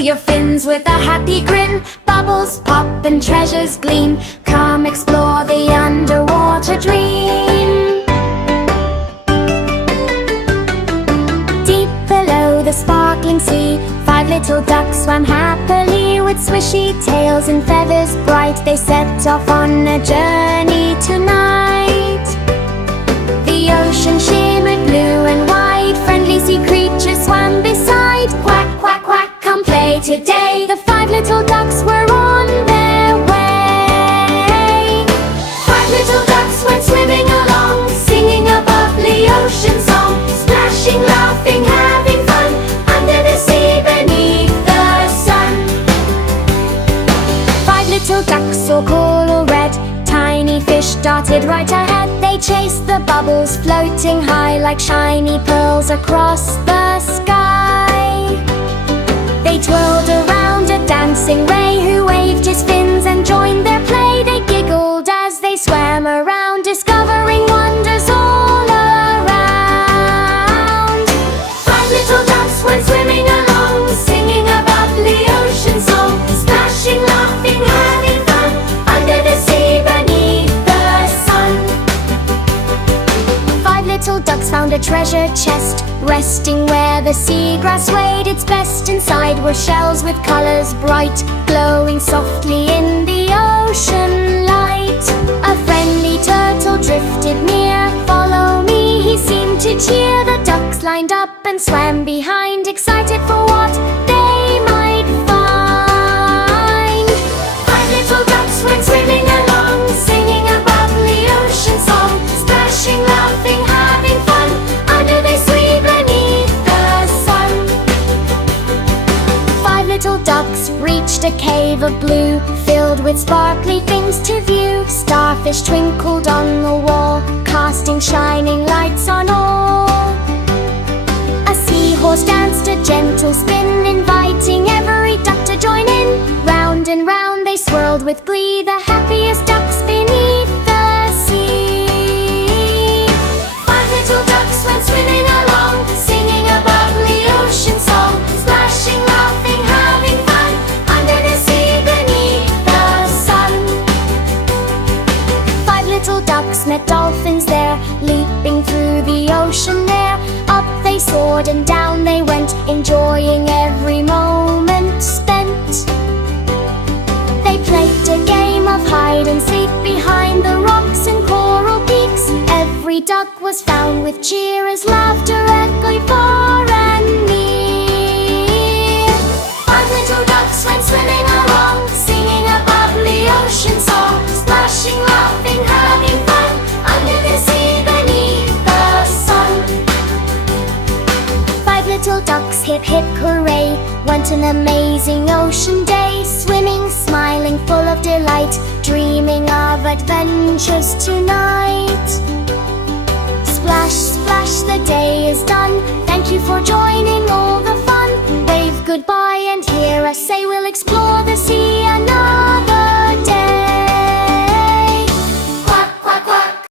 your fins with a happy grin. Bubbles pop and treasures gleam. Come explore the underwater dream. Deep below the sparkling sea, 5 little ducks swam happily. With swishy tails and feathers bright, they set off on a journey tonight. The ocean shimmered blue and white. Friendly sea creatures swam beside. Quack, quack, quack, come play today. The 5 little ducks were on their way. 5 little ducks went swimming along, singing a bubbly ocean song. Splashing, laughing, having fun, under the sea beneath the sun. 5 little ducks, all coral red. Tiny fish darted right ahead. They chased the bubbles, floating high like shiny pearls across the sky. They twirled around a dancing ray, who waved his fins and joined their play. They giggled as they swam around, discovering wonders all around. 5 little ducks went swimming along, singing a bubbly ocean song. Splashing, laughing, having fun, under the sea beneath the sun. 5 little ducks found a treasure chest, resting where the seagrass swayed its best. Inside were shells with colors bright, glowing softly in the ocean light. A friendly turtle drifted near. Follow me, he seemed to cheer. The ducks lined up and swam behind, excited for what they might find. 5 little ducks went swimming along, singing a bubbly ocean song. Splashing, laughing, having fun, under the sea beneath the sun. 5 little ducks reached a cave of blue, filled with sparkly things to view. Starfish twinkled on the wall, casting shining lights on all. A seahorse danced a gentle spin, inviting every duck to join in. Round and round they swirled with glee, the happiest ducks beneath the sea. 5 little ducks went swimming along, singing a bubbly ocean song. Splashing, laughing, having fun, under the sea beneath the sun. 5 little ducks met dolphins there, leaping through the ocean air. Up they soared and down they went, enjoying every moment spent. They played a game of hide and seek behind the rocks and coral peaks. Every duck was found with cheer as laughter echoed far and near. 5 little ducks went swimming along, singing a bubbly ocean song. Splashing, laughing, having fun, under the sea beneath the sun. 5 little ducks, hip hip hooray, what an amazing ocean day. Swimming, smiling, full of delight, dreaming of adventures tonight. Splash, splash, the day is